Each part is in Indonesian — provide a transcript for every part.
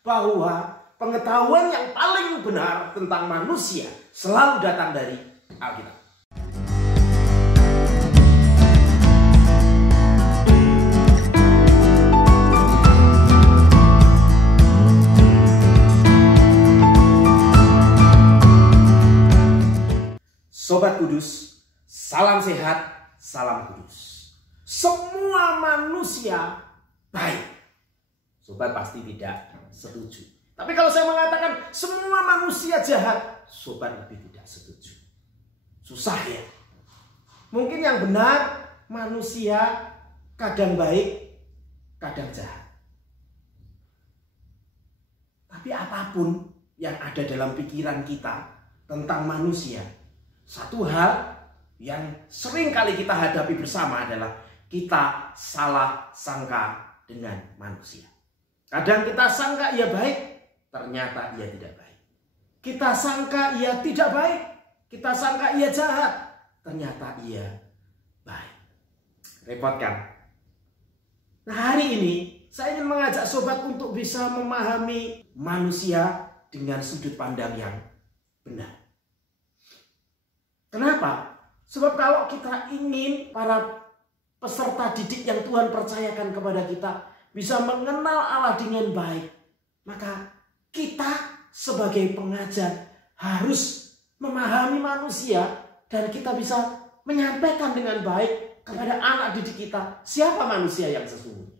bahwa pengetahuan yang paling benar tentang manusia selalu datang dari Alkitab. Sobat Kudus, salam sehat, salam kudus. Semua manusia baik. Sobat pasti tidak setuju. Tapi kalau saya mengatakan semua manusia jahat, sobat lebih tidak setuju. Susah ya. Mungkin yang benar manusia kadang baik, kadang jahat. Tapi apapun yang ada dalam pikiran kita tentang manusia, satu hal yang sering kali kita hadapi bersama adalah kita salah sangka dengan manusia. Kadang kita sangka ia baik, ternyata ia tidak baik. Kita sangka ia tidak baik, kita sangka ia jahat, ternyata ia baik. Repot kan? Nah, hari ini saya ingin mengajak sobat untuk bisa memahami manusia dengan sudut pandang yang benar. Kenapa? Sebab kalau kita ingin para peserta didik yang Tuhan percayakan kepada kita bisa mengenal Allah dengan baik, maka kita sebagai pengajar harus memahami manusia dan kita bisa menyampaikan dengan baik kepada anak didik kita siapa manusia yang sesungguhnya.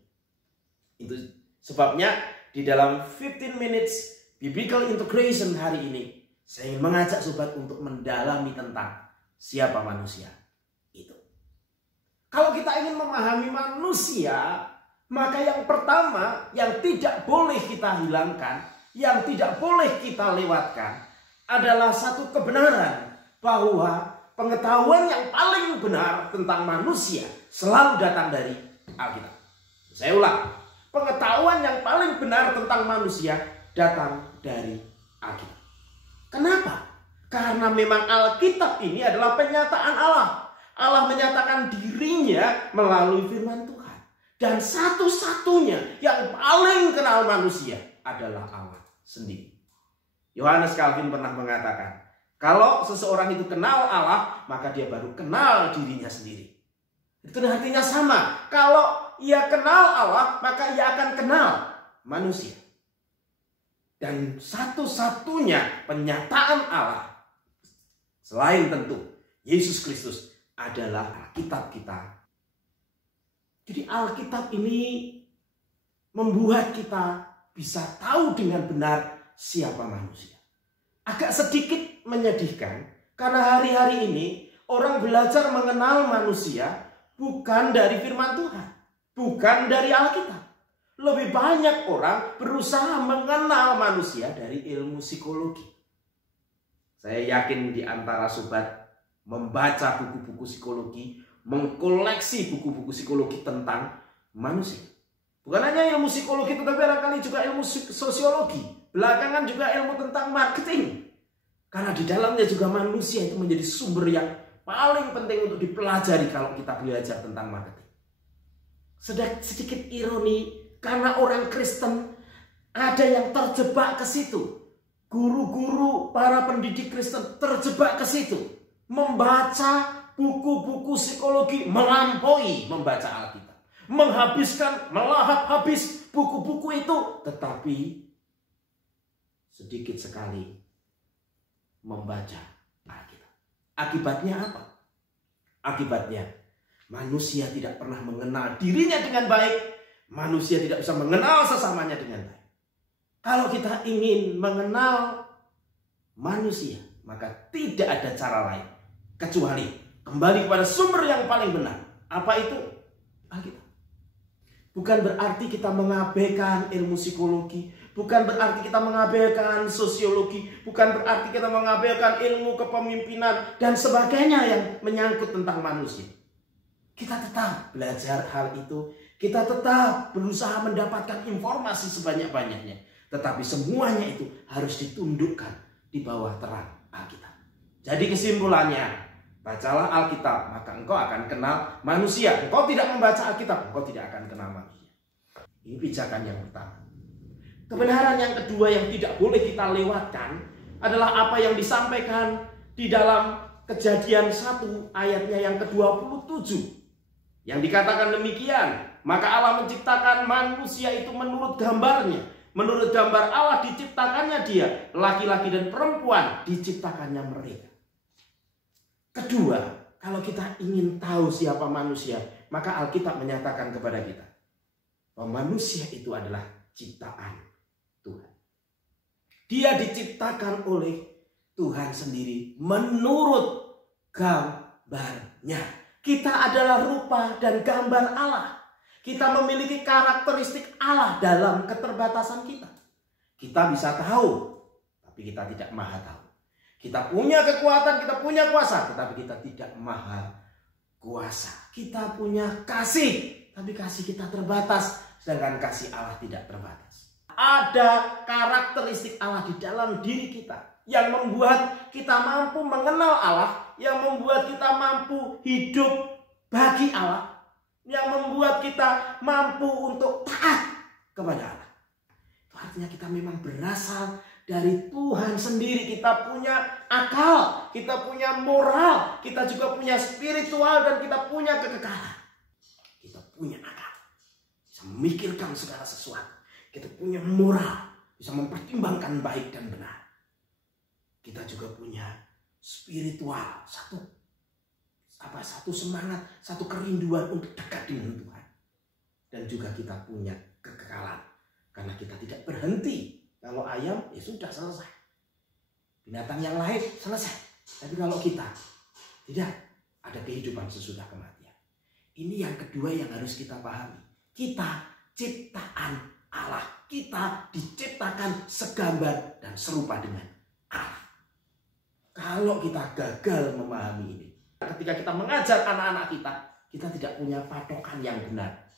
Itu sebabnya di dalam 15 minutes biblical integration hari ini saya ingin mengajak sobat untuk mendalami tentang siapa manusia itu. Kalau kita ingin memahami manusia, maka yang pertama yang tidak boleh kita hilangkan, yang tidak boleh kita lewatkan adalah satu kebenaran bahwa pengetahuan yang paling benar tentang manusia selalu datang dari Alkitab. Saya ulang, pengetahuan yang paling benar tentang manusia datang dari Alkitab. Kenapa? Karena memang Alkitab ini adalah penyataan Allah. Allah menyatakan dirinya melalui firman Tuhan. Dan satu-satunya yang paling kenal manusia adalah Allah sendiri. Yohanes Calvin pernah mengatakan, kalau seseorang itu kenal Allah, maka dia baru kenal dirinya sendiri. Itu artinya sama. Kalau ia kenal Allah, maka ia akan kenal manusia. Dan satu-satunya penyataan Allah, selain tentu Yesus Kristus, adalah Alkitab kita. Jadi Alkitab ini membuat kita bisa tahu dengan benar siapa manusia. Agak sedikit menyedihkan karena hari-hari ini orang belajar mengenal manusia bukan dari firman Tuhan, bukan dari Alkitab. Lebih banyak orang berusaha mengenal manusia dari ilmu psikologi. Saya yakin di antara sobat membaca buku-buku psikologi, mengkoleksi buku-buku psikologi tentang manusia. Bukan hanya ilmu psikologi, tetapi barangkali juga ilmu sosiologi. Belakangan juga ilmu tentang marketing. Karena di dalamnya juga manusia itu menjadi sumber yang paling penting untuk dipelajari kalau kita belajar tentang marketing. Sedikit ironi, karena orang Kristen ada yang terjebak ke situ. Guru-guru, para pendidik Kristen terjebak ke situ. Membaca buku-buku psikologi melampaui membaca Alkitab. Menghabiskan, melahap habis buku-buku itu. Tetapi sedikit sekali membaca Alkitab. Akibatnya apa? Akibatnya manusia tidak pernah mengenal dirinya dengan baik. Manusia tidak bisa mengenal sesamanya dengan baik. Kalau kita ingin mengenal manusia, maka tidak ada cara lain kecuali kembali kepada sumber yang paling benar. Apa itu? Alkitab. Bukan berarti kita mengabaikan ilmu psikologi, bukan berarti kita mengabaikan sosiologi, bukan berarti kita mengabaikan ilmu kepemimpinan dan sebagainya yang menyangkut tentang manusia. Kita tetap belajar hal itu. Kita tetap berusaha mendapatkan informasi sebanyak-banyaknya. Tetapi semuanya itu harus ditundukkan di bawah terang Alkitab. Jadi kesimpulannya, bacalah Alkitab, maka engkau akan kenal manusia. Engkau tidak membaca Alkitab, engkau tidak akan kenal manusia. Ini pijakan yang pertama. Kebenaran yang kedua yang tidak boleh kita lewatkan adalah apa yang disampaikan di dalam Kejadian 1 ayatnya yang ke-27. Yang dikatakan demikian, maka Allah menciptakan manusia itu menurut gambarnya. Menurut gambar Allah diciptakannya dia, laki-laki dan perempuan diciptakannya mereka. Kedua, kalau kita ingin tahu siapa manusia, maka Alkitab menyatakan kepada kita bahwa manusia itu adalah ciptaan Tuhan. Dia diciptakan oleh Tuhan sendiri menurut gambarnya. Kita adalah rupa dan gambar Allah. Kita memiliki karakteristik Allah dalam keterbatasan kita. Kita bisa tahu, tapi kita tidak maha tahu. Kita punya kekuatan, kita punya kuasa, tetapi kita tidak maha kuasa. Kita punya kasih, tapi kasih kita terbatas, sedangkan kasih Allah tidak terbatas. Ada karakteristik Allah di dalam diri kita yang membuat kita mampu mengenal Allah, yang membuat kita mampu hidup bagi Allah, yang membuat kita mampu untuk taat kepada Allah. Itu artinya kita memang berasal dari Tuhan sendiri. Kita punya akal, kita punya moral, kita juga punya spiritual, dan kita punya kekekalan. Kita punya akal, bisa memikirkan segala sesuatu. Kita punya moral, bisa mempertimbangkan baik dan benar. Kita juga punya spiritual, satu semangat, satu kerinduan untuk dekat dengan Tuhan. Dan juga kita punya kekekalan, karena kita tidak berhenti. Kalau ayam, ya sudah selesai. Binatang yang lain selesai. Tapi kalau kita tidak, ada kehidupan sesudah kematian. Ini yang kedua yang harus kita pahami. Kita ciptaan Allah. Kita diciptakan segambar dan serupa dengan Allah. Kalau kita gagal memahami ini, ketika kita mengajar anak-anak kita, kita tidak punya patokan yang benar.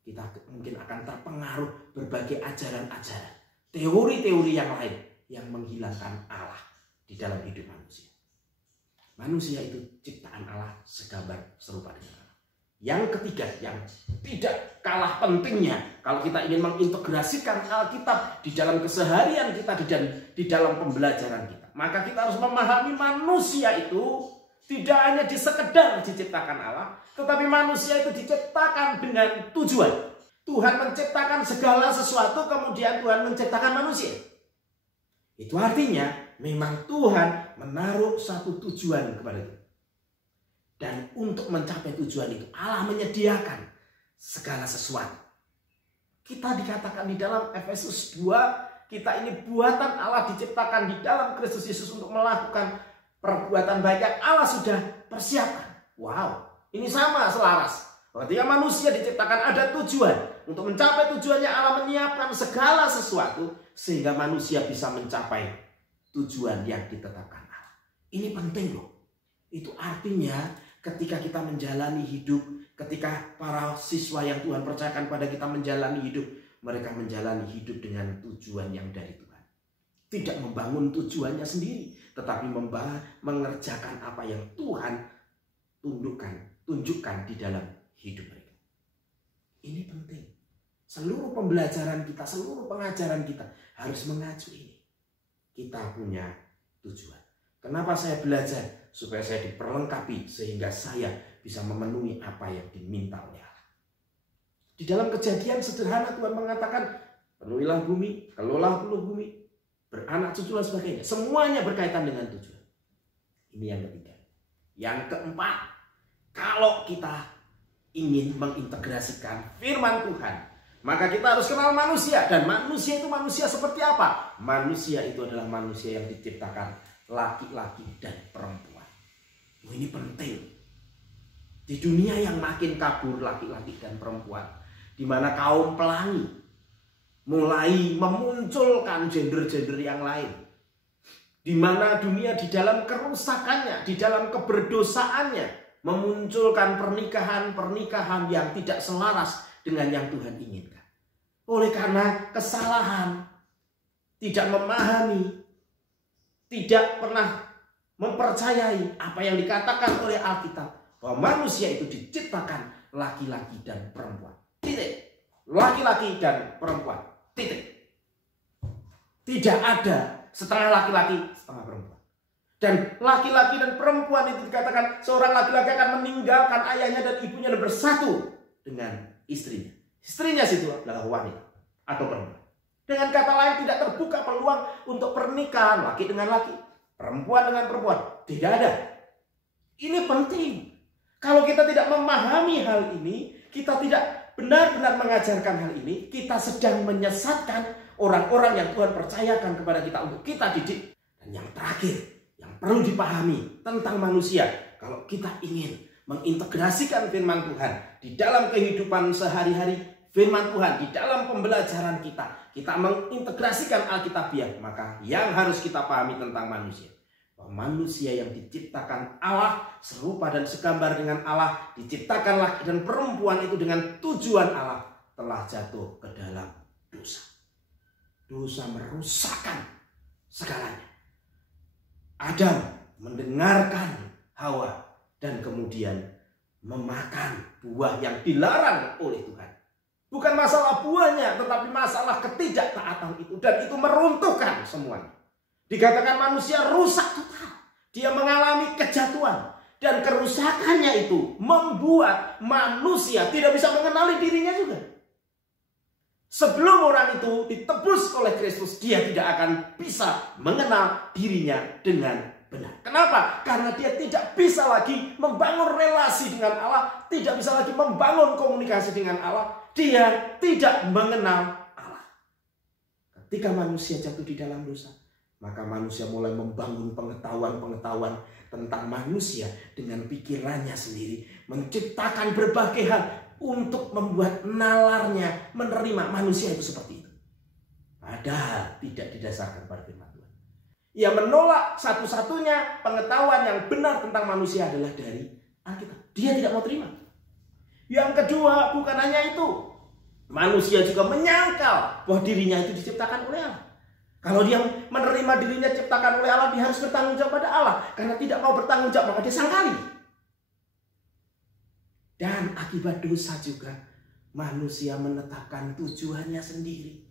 Kita mungkin akan terpengaruh berbagai ajaran-ajaran, teori-teori yang lain yang menghilangkan Allah di dalam hidup manusia. Manusia itu ciptaan Allah segambar serupa dengan Allah. Yang ketiga, yang tidak kalah pentingnya, kalau kita ingin mengintegrasikan Alkitab di dalam keseharian kita dan di dalam pembelajaran kita, maka kita harus memahami manusia itu tidak hanya sekedar diciptakan Allah, tetapi manusia itu diciptakan dengan tujuan. Tuhan menciptakan segala sesuatu, kemudian Tuhan menciptakan manusia. Itu artinya memang Tuhan menaruh satu tujuan kepada kita. Dan untuk mencapai tujuan itu Allah menyediakan segala sesuatu. Kita dikatakan di dalam Efesus 2, kita ini buatan Allah, diciptakan di dalam Kristus Yesus untuk melakukan perbuatan baik yang Allah sudah persiapkan. Wow, ini sama selaras. Ketika manusia diciptakan ada tujuan. Untuk mencapai tujuannya Allah menyiapkan segala sesuatu sehingga manusia bisa mencapai tujuan yang ditetapkan Allah. Ini penting loh. Itu artinya ketika kita menjalani hidup, ketika para siswa yang Tuhan percayakan pada kita menjalani hidup, mereka menjalani hidup dengan tujuan yang dari Tuhan. Tidak membangun tujuannya sendiri, tetapi mengerjakan apa yang Tuhan tunjukkan di dalam hidup mereka. Ini penting. Seluruh pembelajaran kita, seluruh pengajaran kita harus mengacu ini. Kita punya tujuan. Kenapa saya belajar? Supaya saya diperlengkapi sehingga saya bisa memenuhi apa yang diminta oleh Allah. Di dalam Kejadian sederhana Tuhan mengatakan, penuhilah bumi, kelola bumi, beranak cucu dan sebagainya. Semuanya berkaitan dengan tujuan. Ini yang ketiga. Yang keempat, kalau kita ingin mengintegrasikan firman Tuhan, maka kita harus kenal manusia. Dan manusia itu manusia seperti apa? Manusia itu adalah manusia yang diciptakan laki-laki dan perempuan. Ini penting. Di dunia yang makin kabur laki-laki dan perempuan, di mana kaum pelangi mulai memunculkan gender-gender yang lain, di mana dunia di dalam kerusakannya, di dalam keberdosaannya, memunculkan pernikahan-pernikahan yang tidak selaras dengan yang Tuhan inginkan. Oleh karena kesalahan, tidak memahami, tidak pernah mempercayai apa yang dikatakan oleh Alkitab, bahwa manusia itu diciptakan laki-laki dan perempuan. Titik. Laki-laki dan perempuan. Titik. Tidak ada setengah laki-laki, setengah perempuan. Dan laki-laki dan perempuan itu dikatakan seorang laki-laki akan meninggalkan ayahnya dan ibunya dan bersatu dengan istrinya. Istrinya situ adalah wanita atau perempuan. Dengan kata lain, tidak terbuka peluang untuk pernikahan laki dengan laki, perempuan dengan perempuan. Tidak ada. Ini penting. Kalau kita tidak memahami hal ini, kita tidak benar-benar mengajarkan hal ini, kita sedang menyesatkan orang-orang yang Tuhan percayakan kepada kita untuk kita didik. Dan yang terakhir, yang perlu dipahami tentang manusia, kalau kita ingin mengintegrasikan firman Tuhan di dalam kehidupan sehari-hari, firman Tuhan di dalam pembelajaran kita mengintegrasikan Alkitabiah, maka yang harus kita pahami tentang manusia, bahwa manusia yang diciptakan Allah serupa dan segambar dengan Allah, diciptakan laki dan perempuan itu dengan tujuan Allah, telah jatuh ke dalam dosa. Dosa merusakkan segalanya. Adam mendengarkan Hawa dan kemudian memakan buah yang dilarang oleh Tuhan. Bukan masalah buahnya, tetapi masalah ketidaktaatan itu. Dan itu meruntuhkan semuanya. Dikatakan manusia rusak total. Dia mengalami kejatuhan. Dan kerusakannya itu membuat manusia tidak bisa mengenali dirinya juga. Sebelum orang itu ditebus oleh Kristus, dia tidak akan bisa mengenal dirinya dengan benar. Kenapa? Karena dia tidak bisa lagi membangun relasi dengan Allah, tidak bisa lagi membangun komunikasi dengan Allah, dia tidak mengenal Allah. Ketika manusia jatuh di dalam dosa, maka manusia mulai membangun pengetahuan-pengetahuan tentang manusia dengan pikirannya sendiri, menciptakan berbagai hal untuk membuat nalarnya menerima manusia itu seperti itu. Padahal tidak didasarkan pada firman Tuhan. Ia menolak satu-satunya pengetahuan yang benar tentang manusia adalah dari Alkitab. Dia tidak mau terima. Yang kedua, bukan hanya itu. Manusia juga menyangkal bahwa dirinya itu diciptakan oleh Allah. Kalau dia menerima dirinya diciptakan oleh Allah, dia harus bertanggung jawab pada Allah. Karena tidak mau bertanggung jawab, maka dia sangkali. Dan akibat dosa juga, manusia menetapkan tujuannya sendiri.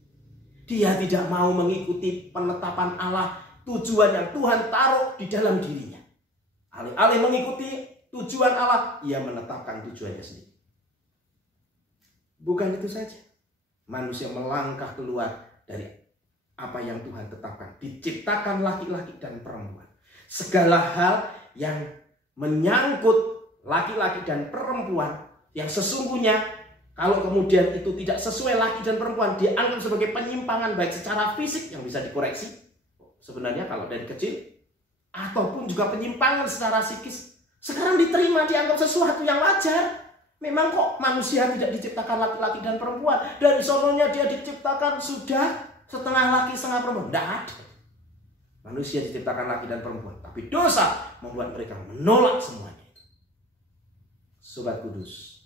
Dia tidak mau mengikuti penetapan Allah, tujuan yang Tuhan taruh di dalam dirinya. Alih-alih mengikuti tujuan Allah, ia menetapkan tujuannya sendiri. Bukan itu saja. Manusia melangkah keluar dari apa yang Tuhan tetapkan. Diciptakan laki-laki dan perempuan. Segala hal yang menyangkut laki-laki dan perempuan, yang sesungguhnya kalau kemudian itu tidak sesuai laki dan perempuan, dianggap sebagai penyimpangan baik secara fisik yang bisa dikoreksi. Sebenarnya kalau dari kecil, ataupun juga penyimpangan secara psikis, sekarang diterima, dianggap sesuatu yang wajar. Memang kok manusia tidak diciptakan laki-laki dan perempuan. Dari sononya dia diciptakan sudah setengah laki setengah perempuan. Tidak ada. Manusia diciptakan laki dan perempuan. Tapi dosa membuat mereka menolak semuanya. Sobat Kudus,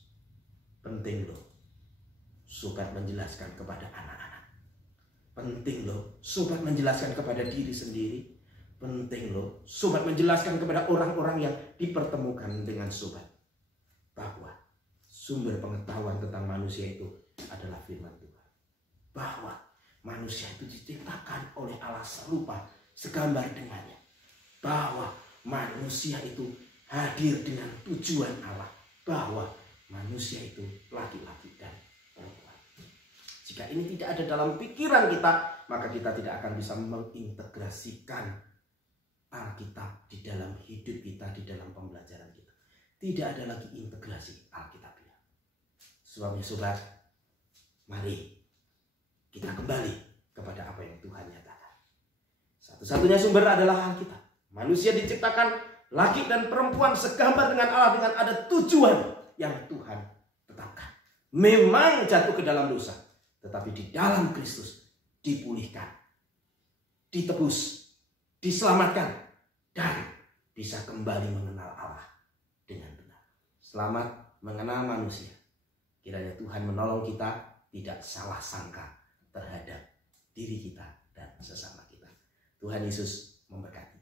penting loh sobat menjelaskan kepada anak-anak. Penting loh sobat menjelaskan kepada diri sendiri. Penting loh sobat menjelaskan kepada orang-orang yang dipertemukan dengan sobat, bahwa sumber pengetahuan tentang manusia itu adalah firman Tuhan. Bahwa manusia itu diciptakan oleh Allah serupa, segambar dengannya. Bahwa manusia itu hadir dengan tujuan Allah. Bahwa manusia itu laki-laki dan perempuan. Jika ini tidak ada dalam pikiran kita, maka kita tidak akan bisa mengintegrasikan Alkitab di dalam hidup kita, di dalam pembelajaran kita. Tidak ada lagi integrasi Alkitabiah. Sebabnya sobat, mari kita kembali kepada apa yang Tuhan nyatakan. Satu-satunya sumber adalah Alkitab. Manusia diciptakan laki dan perempuan segambar dengan Allah, dengan ada tujuan yang Tuhan tetapkan. Memang jatuh ke dalam dosa, tetapi di dalam Kristus dipulihkan, ditebus, diselamatkan, dan bisa kembali mengenal Allah dengan benar. Selamat mengenal manusia. Kiranya Tuhan menolong kita tidak salah sangka terhadap diri kita dan sesama kita. Tuhan Yesus memberkati.